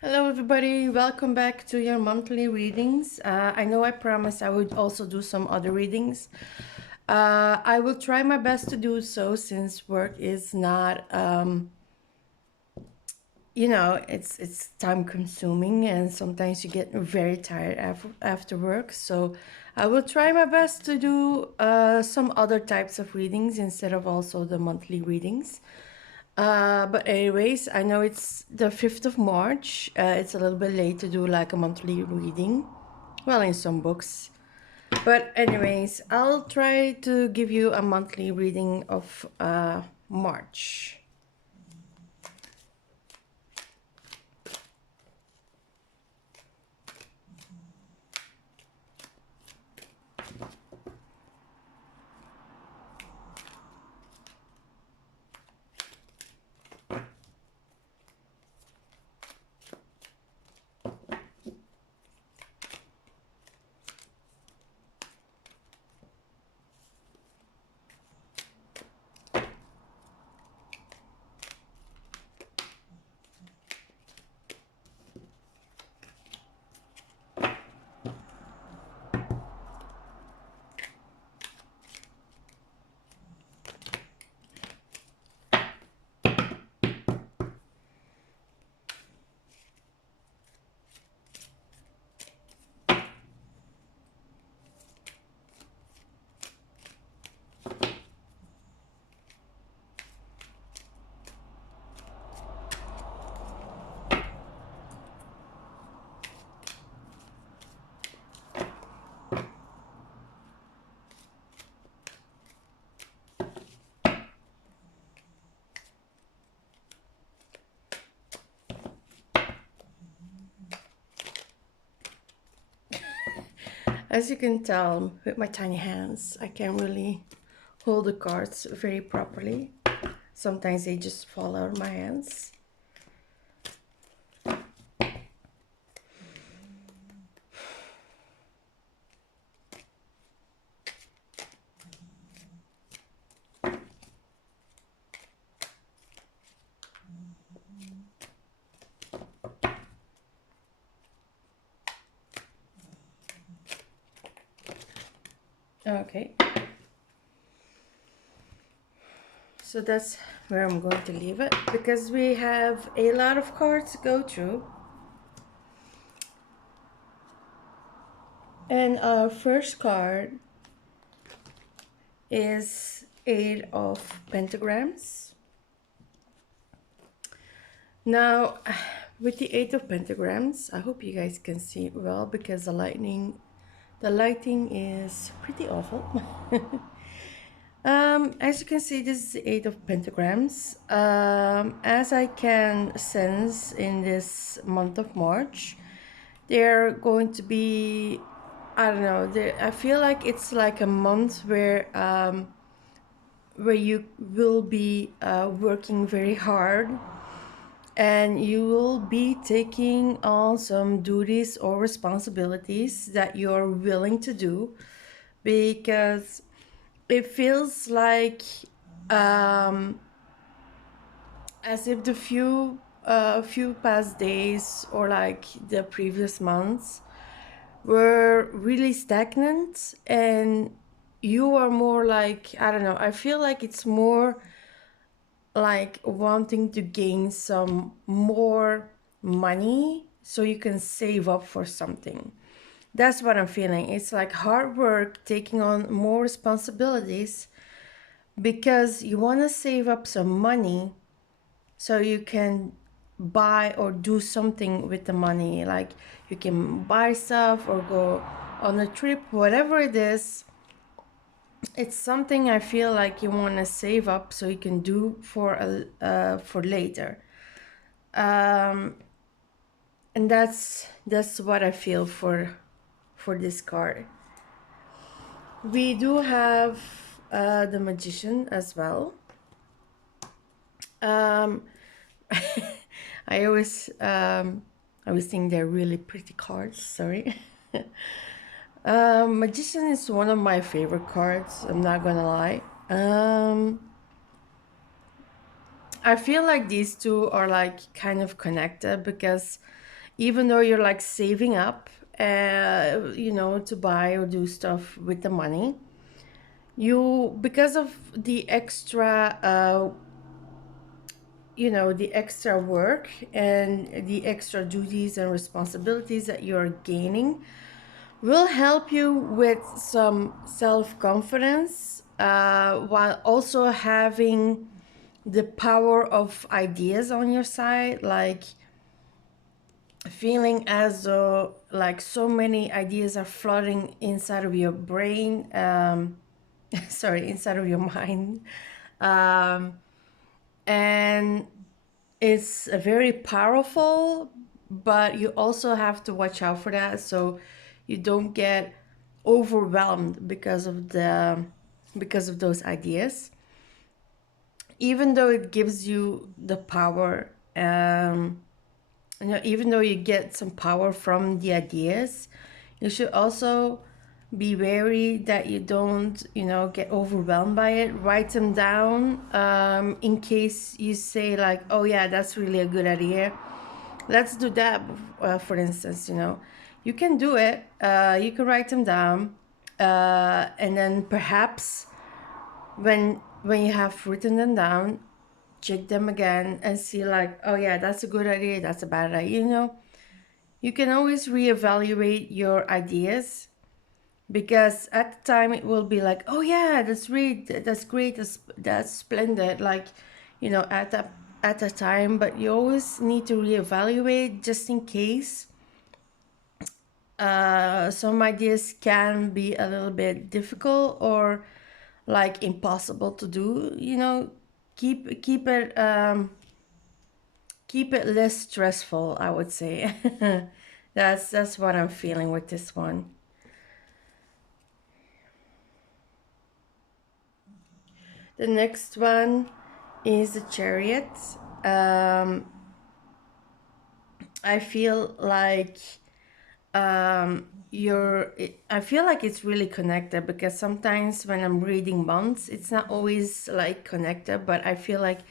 Hello, everybody. Welcome back to your monthly readings. I know I promised I would also do some other readings. I will try my best to do so since work is not, it's time consuming and sometimes you get very tired after work. So I will try my best to do some other types of readings instead of also the monthly readings. But anyways, I know it's the 5th of March. It's a little bit late to do like a monthly reading. Well, in some books. But anyways, I'll try to give you a monthly reading of March. As you can tell, with my tiny hands, I can't really hold the cards very properly. Sometimes they just fall out of my hands. Okay. So that's where I'm going to leave it because we have a lot of cards to go through. And our first card is Eight of Pentagrams. Now, with the Eight of Pentagrams, I hope you guys can see well because the lighting is pretty awful. As you can see, this is the Eight of Pentagrams. As I can sense in this month of March, they're going to be, I don't know, I feel like it's like a month where you will be working very hard and you will be taking on some duties or responsibilities that you're willing to do because it feels like um, as if the few past days or like the previous months were really stagnant and you are more like, I don't know, I feel like it's more like wanting to gain some more money so you can save up for something. That's what I'm feeling. It's like hard work, taking on more responsibilities because you want to save up some money so you can buy or do something with the money. Like you can buy stuff or go on a trip, whatever it is. It's something I feel like you want to save up so you can do for later. And that's what I feel for this card. We do have the Magician as well. Um, I always think they're really pretty cards. Sorry. Magician is one of my favorite cards. I'm not gonna lie. I feel like these two are like kind of connected because even though you're like saving up, to buy or do stuff with the money, because of the extra, the extra work and the extra duties and responsibilities that you're gaining will help you with some self confidence, while also having the power of ideas on your side, like feeling as though like so many ideas are flooding inside of your brain, sorry, inside of your mind. um, and it's very powerful, but you also have to watch out for that so you don't get overwhelmed because of those ideas, even though it gives you the power. Even though you get some power from the ideas, you should also be wary that you don't, get overwhelmed by it. Write them down, in case you say like, oh yeah, that's really a good idea. Let's do that. For instance, you can do it. You can write them down, and then perhaps when you have written them down, check them again and see like, oh yeah, that's a good idea, that's a bad idea. You can always reevaluate your ideas, because at the time it will be like, oh yeah, that's great, that's splendid, like, at the time. But you always need to reevaluate, just in case some ideas can be a little bit difficult or like impossible to do. Keep it less stressful, I would say. That's what I'm feeling with this one. The next one is the Chariot. um I feel like I feel like it's really connected, because sometimes when I'm reading months, it's not always like connected, but I feel like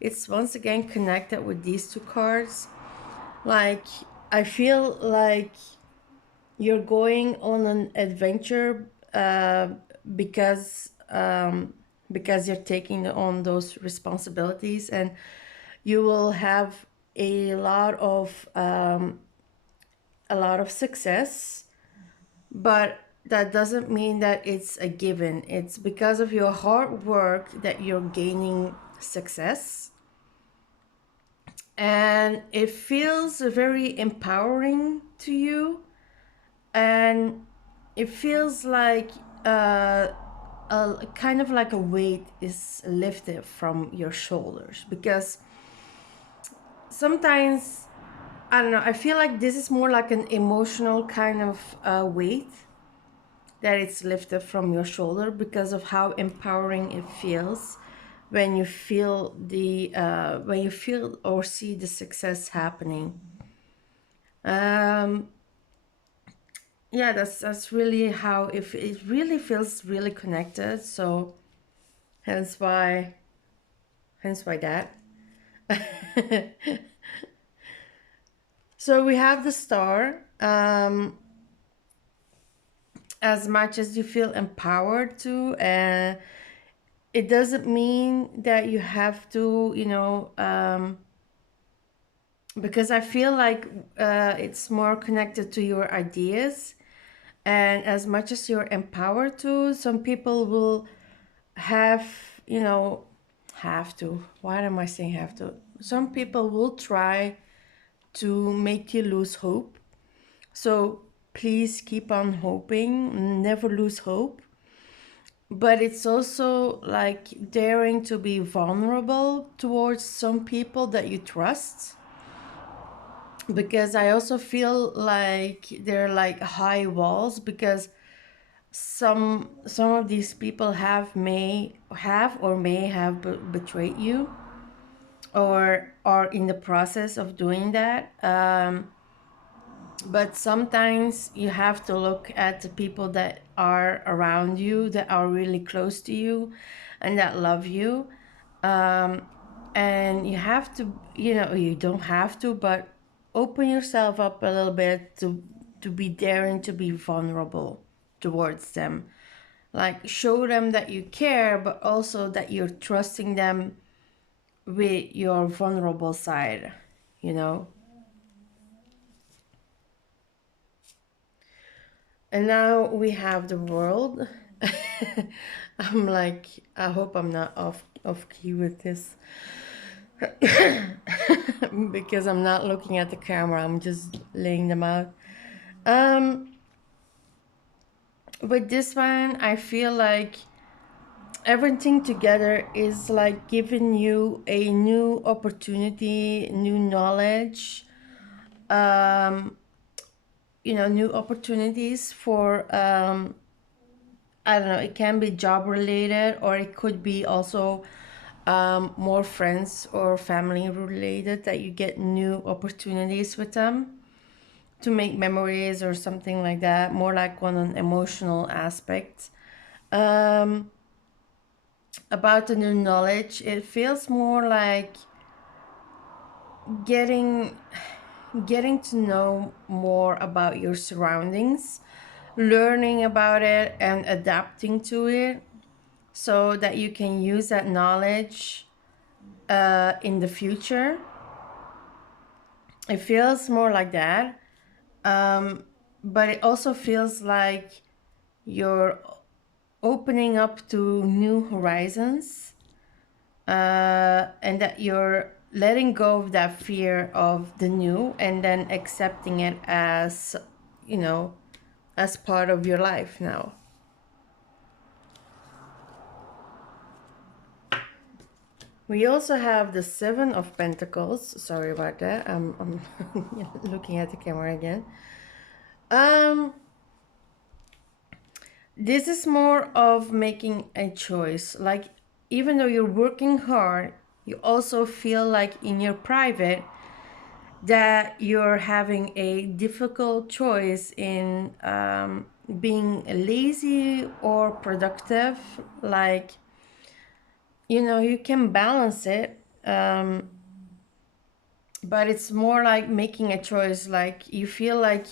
it's once again connected with these two cards. Like, I feel like you're going on an adventure, because you're taking on those responsibilities, and you will have a lot of success. But that doesn't mean that it's a given. It's because of your hard work that you're gaining success, and it feels very empowering to you. And it feels like a kind of like a weight is lifted from your shoulders, because sometimes, I don't know, I feel like this is more like an emotional kind of weight that it's lifted from your shoulder, because of how empowering it feels when you feel or see the success happening. um yeah, that's really how it really feels really connected. So hence why that. So we have the Star. As much as you feel empowered to, it doesn't mean that you have to, because I feel like it's more connected to your ideas. And as much as you're empowered to, some people will have, you know have to, why am I saying have to, some people will try to make you lose hope. So please keep on hoping, never lose hope. But it's also like daring to be vulnerable towards some people that you trust, because I also feel like they're like high walls, because some of these people may have betrayed you, or are in the process of doing that. But sometimes you have to look at the people that are around you, that are really close to you, and that love you. and you have to, you don't have to, but open yourself up a little bit to be daring to be vulnerable towards them. Like, show them that you care, but also that you're trusting them with your vulnerable side, you know. And now we have the world. I'm like, I hope I'm not off key with this. Because I'm not looking at the camera, I'm just laying them out. Um, with this one, I feel like everything together is like giving you a new opportunity, new knowledge, um, new opportunities for, I don't know, it can be job related, or it could be also more friends or family related, that you get new opportunities with them to make memories or something like that, more like on an emotional aspect. Um, about the new knowledge, it feels more like getting getting to know more about your surroundings, learning about it and adapting to it so that you can use that knowledge in the future. It feels more like that. Um, but it also feels like you're opening up to new horizons, and that you're letting go of that fear of the new and then accepting it as, you know, as part of your life now. We also have the Seven of Pentacles. Sorry about that. I'm looking at the camera again. Um, this is more of making a choice. Like, even though you're working hard, you also feel like in your private that you're having a difficult choice in being lazy or productive. Like, you can balance it, but it's more like making a choice. Like, you feel like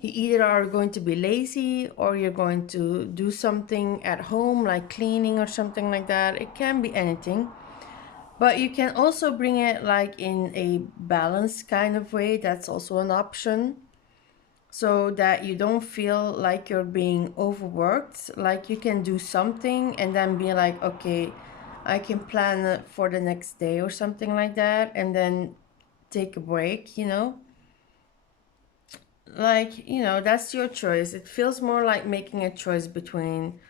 you either are going to be lazy or you're going to do something at home, like cleaning or something like that. It can be anything. But you can also bring it like in a balanced kind of way. That's also an option. So that you don't feel like you're being overworked. Like, you can do something and then be like, okay, I can plan it for the next day or something like that. And then take a break. Like, that's your choice. It feels more like making a choice between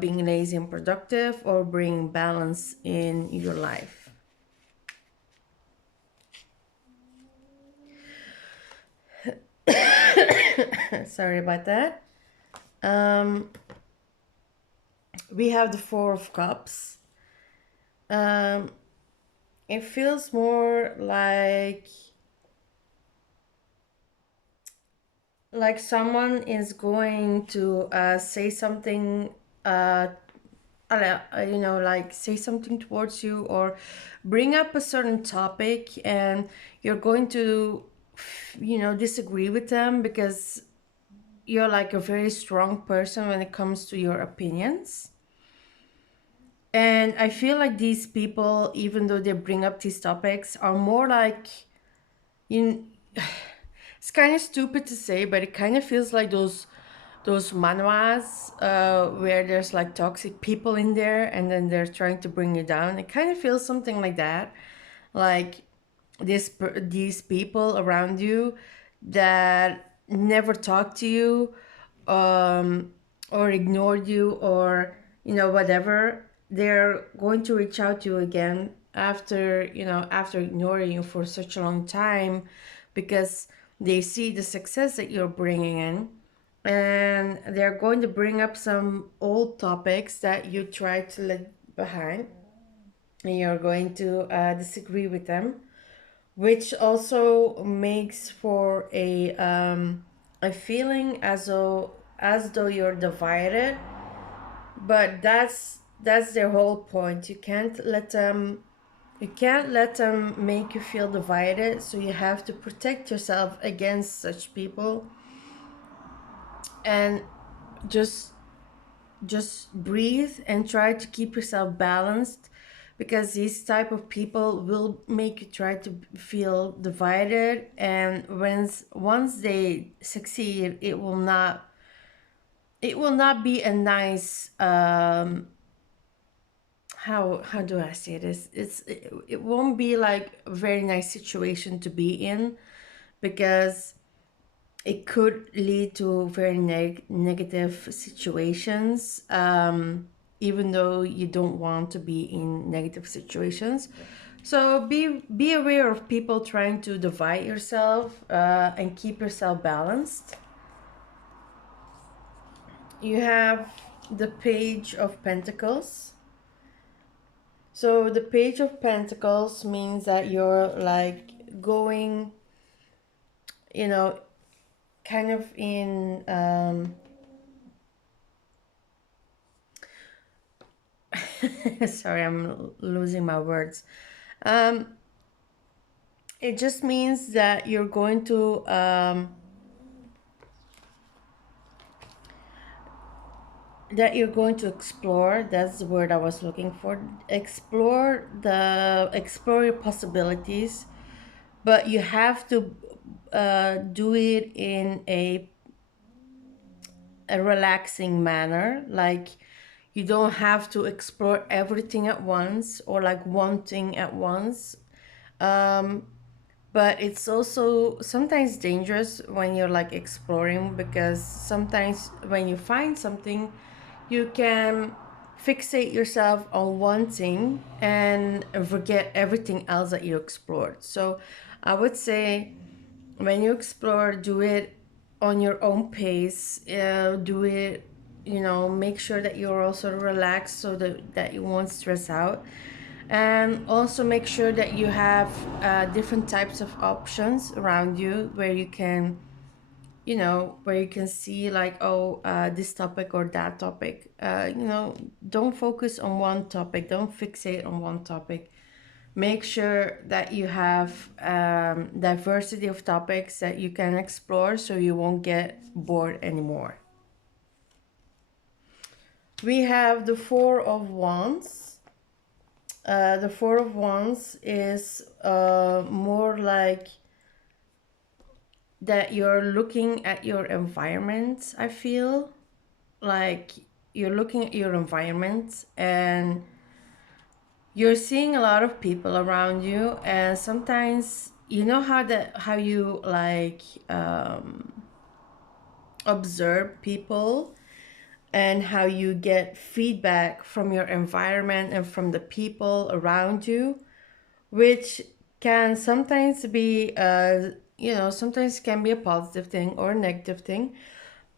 being lazy and productive, or bringing balance in your life. Sorry about that. Um, we have the Four of Cups. Um, it feels more like someone is going to say something, uh, like say something towards you, or bring up a certain topic, and you're going to, disagree with them, because you're like a very strong person when it comes to your opinions. And I feel like these people, even though they bring up these topics, are more like, you it's kind of stupid to say, but it kind of feels like those manhwas, where there's like toxic people in there, and then they're trying to bring you down. It kind of feels something like that. Like, these people around you that never talk to you, um, or ignored you, or whatever. They're going to reach out to you again after ignoring you for such a long time, because they see the success that you're bringing in, and they're going to bring up some old topics that you try to let behind, and you're going to disagree with them, which also makes for a feeling as though you're divided. But that's their whole point. You can't let them You can't let them make you feel divided, so you have to protect yourself against such people and just breathe and try to keep yourself balanced, because these type of people will make you try to feel divided, and once they succeed, it will not be a nice how do I say this? It won't be like a very nice situation to be in, because it could lead to very negative situations, even though you don't want to be in negative situations. So be aware of people trying to divide yourself, and keep yourself balanced. You have the Page of Pentacles. So the Page of Pentacles means that you're like going, you know, kind of in sorry, I'm losing my words. Um, it just means that you're going to explore. That's the word I was looking for. Explore your possibilities, but you have to do it in a relaxing manner. Like, you don't have to explore everything at once, or like one thing at once. Um, but it's also sometimes dangerous when you're like exploring, because sometimes when you find something, you can fixate yourself on one thing and forget everything else that you explored. So I would say, when you explore, do it on your own pace. Do it, make sure that you're also relaxed, so that you won't stress out. And also make sure that you have different types of options around you, where you can, see like, oh, this topic or that topic. Don't focus on one topic, don't fixate on one topic. Make sure that you have diversity of topics that you can explore, so you won't get bored anymore. We have the Four of Wands. The Four of Wands is more like that you're looking at your environment. I feel like you're looking at your environment, and you're seeing a lot of people around you, and sometimes how you like observe people, and how you get feedback from your environment and from the people around you, which can sometimes be sometimes can be a positive thing or a negative thing.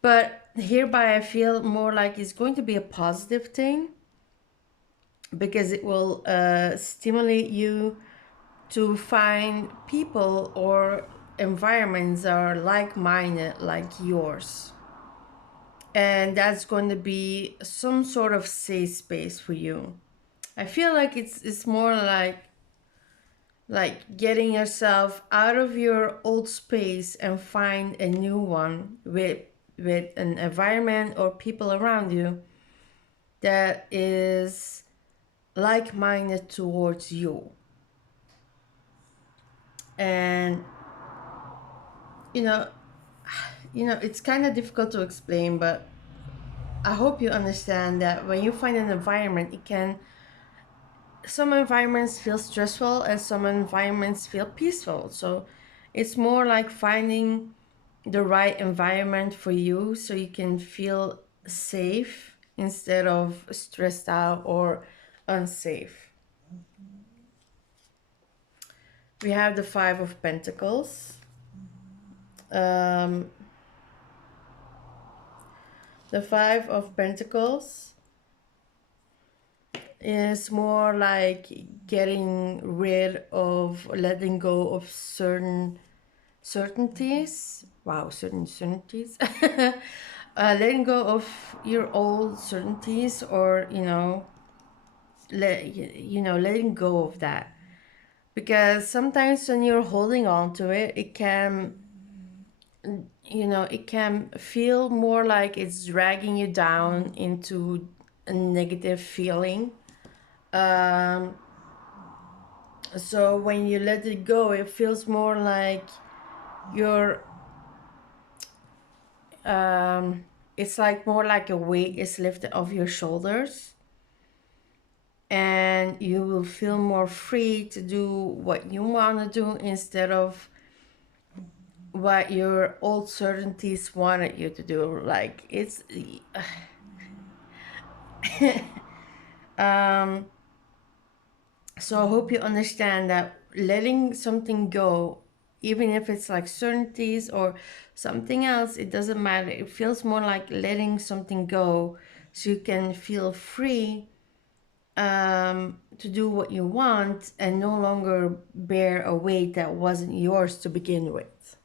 But hereby I feel more like it's going to be a positive thing, because it will stimulate you to find people or environments that are like-minded like yours, and that's going to be some sort of safe space for you. I feel like it's more like getting yourself out of your old space and find a new one with an environment or people around you that is like-minded towards you. And you know it's kind of difficult to explain, but I hope you understand that when you find an environment, some environments feel stressful and some environments feel peaceful. So it's more like finding the right environment for you, so you can feel safe instead of stressed out or unsafe. We have the Five of Pentacles. Um, the Five of Pentacles is more like getting rid of, letting go of certain certainties. Wow, certain certainties. Letting go of your old certainties, or letting go of that. because sometimes when you're holding on to it, it can, it can feel more like it's dragging you down into a negative feeling. um so when you let it go, it feels more like you're it's like more like a weight is lifted off your shoulders, and you will feel more free to do what you want to do instead of what your old certainties wanted you to do. Like it's um so I hope you understand that letting something go, even if it's like certainties or something else, it doesn't matter. It feels more like letting something go so you can feel free to do what you want and no longer bear a weight that wasn't yours to begin with.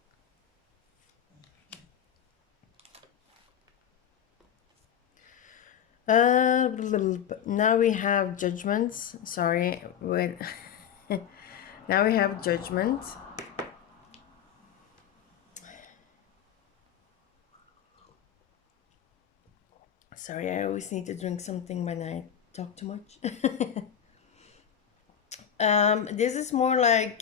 Now we have judgments. Sorry, wait. Now we have judgment. Sorry, I always need to drink something when I talk too much. This is more like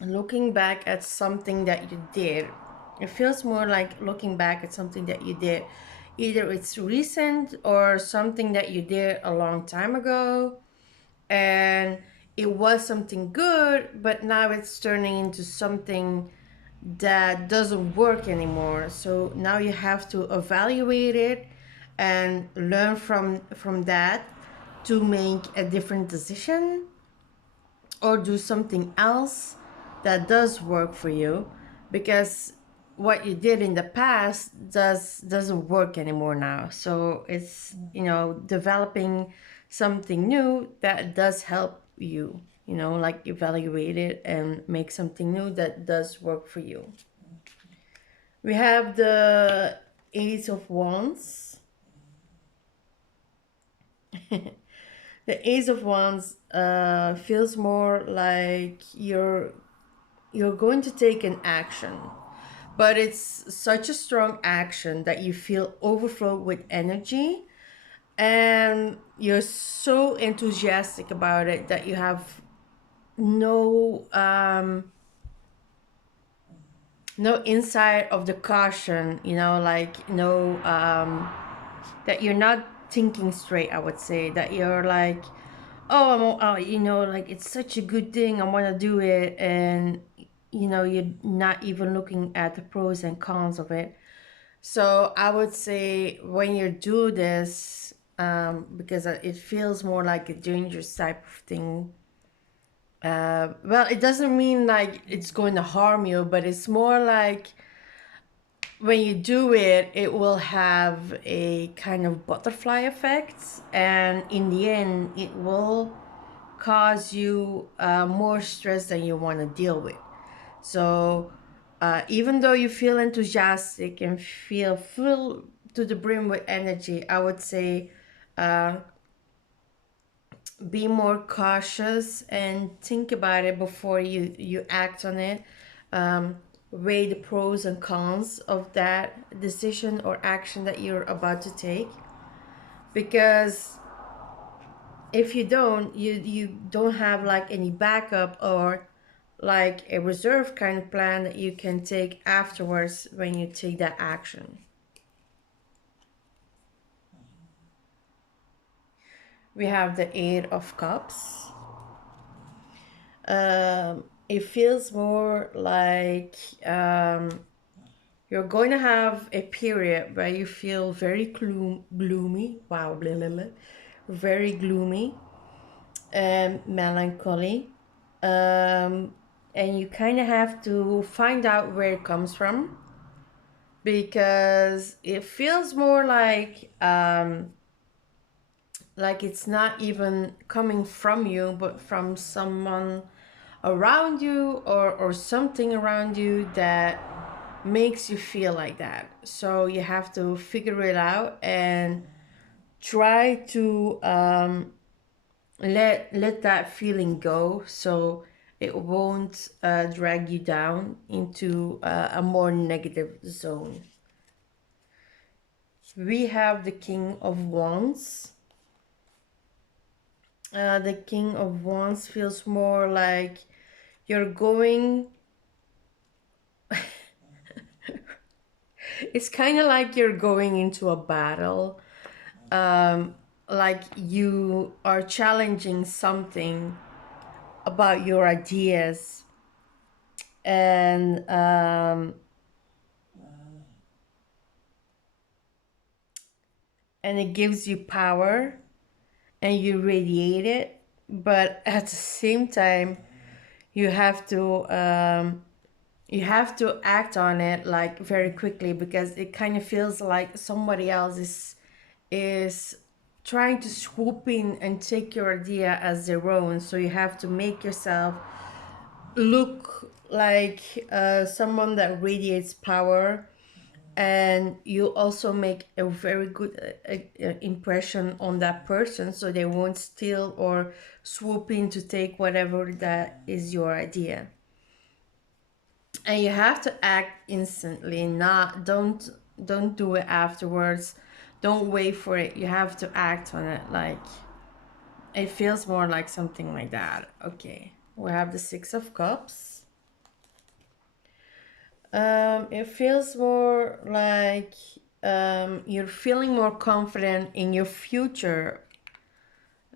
looking back at something that you did. It feels more like looking back at something that you did. Either it's recent or something that you did a long time ago, and it was something good, but now it's turning into something that doesn't work anymore. So now you have to evaluate it and learn from that to make a different decision or do something else that does work for you, because what you did in the past doesn't work anymore now. So it's, developing something new that does help you, like evaluate it and make something new that does work for you. We have the Ace of Wands. The Ace of Wands feels more like you're going to take an action, but it's such a strong action that you feel overflowed with energy, and you're so enthusiastic about it that you have no no insight of the caution, like no that you're not thinking straight. I would say that you're like, oh, like it's such a good thing, I want to do it, and you're not even looking at the pros and cons of it. So I would say when you do this, because it feels more like a dangerous type of thing. Well, it doesn't mean like it's going to harm you, but it's more like when you do it, it will have a kind of butterfly effect, and in the end, it will cause you more stress than you want to deal with. So, even though you feel enthusiastic and feel full to the brim with energy, I would say be more cautious and think about it before you act on it. Weigh the pros and cons of that decision or action that you're about to take, because if you don't, you don't have like any backup or like a reserve kind of plan that you can take afterwards when you take that action. We have the Eight of Cups. It feels more like you're going to have a period where you feel very gloomy. Wow, blah, blah, blah. Very gloomy and melancholy. Um, and you kind of have to find out where it comes from, because it feels more like it's not even coming from you but from someone around you, or something around you that makes you feel like that. So you have to figure it out and try to Let that feeling go, so it won't drag you down into a more negative zone. We have the King of Wands. The King of Wands feels more like you're going, it's kind of like you're going into a battle. Like you are challenging something about your ideas, and it gives you power and you radiate it, but at the same time you have to act on it like very quickly, because it kind of feels like somebody else is trying to swoop in and take your idea as their own. So you have to make yourself look like someone that radiates power, and you also make a very good impression on that person, so they won't steal or swoop in to take whatever that is your idea. And you have to act instantly, not don't do it afterwards. Don't wait for it, you have to act on it. Like, it feels more like something like that. Okay, we have the Six of Cups. It feels more like you're feeling more confident in your future.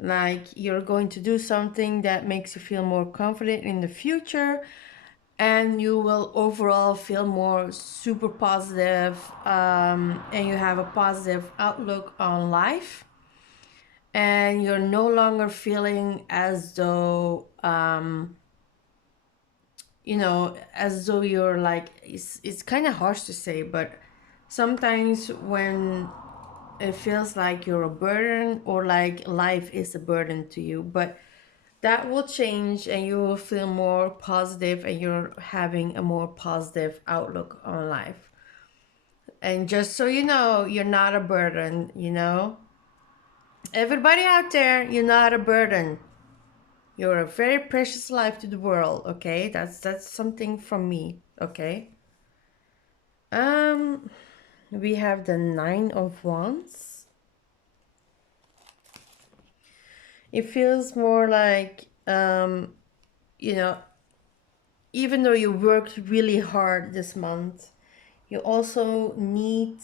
Like you're going to do something that makes you feel more confident in the future, and you will overall feel more super positive, and you have a positive outlook on life. And you're no longer feeling as though, as though you're like, it's kind of harsh to say, but sometimes when it feels like you're a burden, or like life is a burden to you, but that will change and you will feel more positive, and you're having a more positive outlook on life. And just so you know, you're not a burden. Everybody out there, you're not a burden. You're a very precious life to the world, okay? That's something from me, okay? Um, we have the Nine of Wands. It feels more like, you know, even though you worked really hard this month, you also need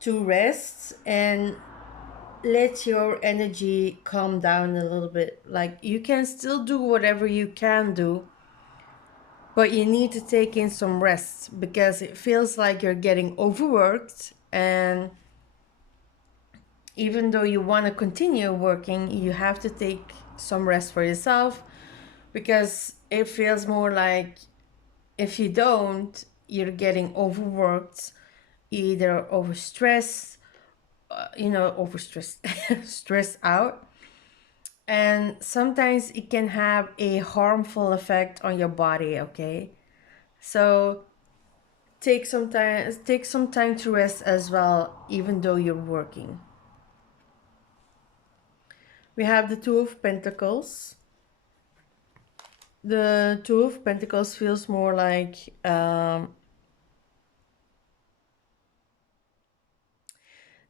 to rest and let your energy calm down a little bit. Like, you can still do whatever you can do, but you need to take in some rest, because it feels like you're getting overworked. And even though you want to continue working, you have to take some rest for yourself, because it feels more like if you don't, you're getting overworked, either overstressed, overstressed, stressed out. And sometimes it can have a harmful effect on your body, okay? So take some time to rest as well, even though you're working. We have the Two of Pentacles. The Two of Pentacles feels more like,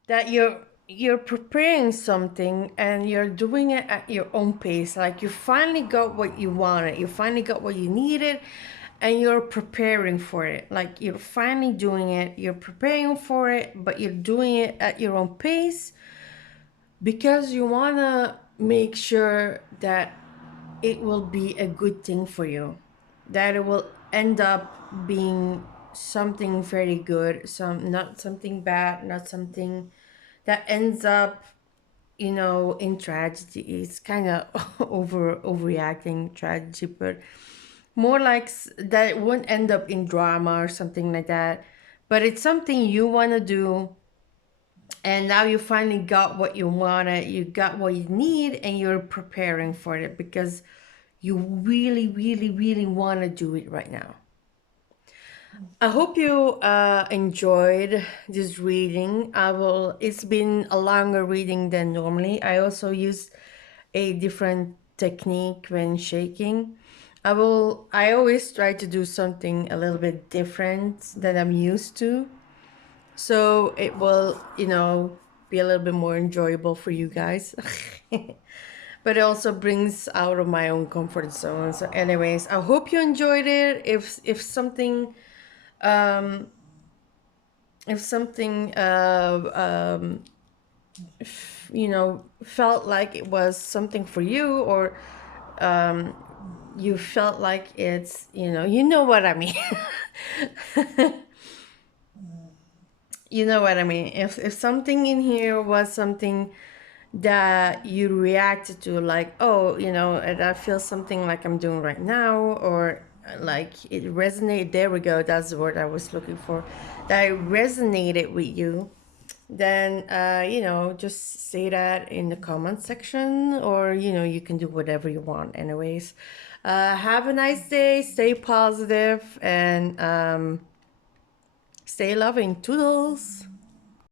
that you're preparing something and you're doing it at your own pace. Like, you finally got what you wanted, you finally got what you needed, and you're preparing for it. Like, you're finally doing it, you're preparing for it, but you're doing it at your own pace, because you want to make sure that it will be a good thing for you, that it will end up being something very good, not something bad, not something that ends up, in tragedy. It's kind of overreacting tragedy, but more like that it won't end up in drama or something like that. But it's something you want to do, and now you finally got what you wanted, you got what you need, and you're preparing for it because you really, really, really want to do it right now. I hope you enjoyed this reading. It's been a longer reading than normally. I also used a different technique when shaking. I always try to do something a little bit different than I'm used to. So it will, be a little bit more enjoyable for you guys. But it also brings out of my own comfort zone. So anyways, I hope you enjoyed it. Um if something felt like it was something for you, or you felt like it's, you know what I mean. You know what I mean. If something in here was something that you reacted to, like, oh, and I feel something like I'm doing right now, or like it resonated, there we go, that's the word I was looking for, that it resonated with you, then just say that in the comment section, or you can do whatever you want. Anyways, have a nice day, stay positive, and stay loving. Toodles.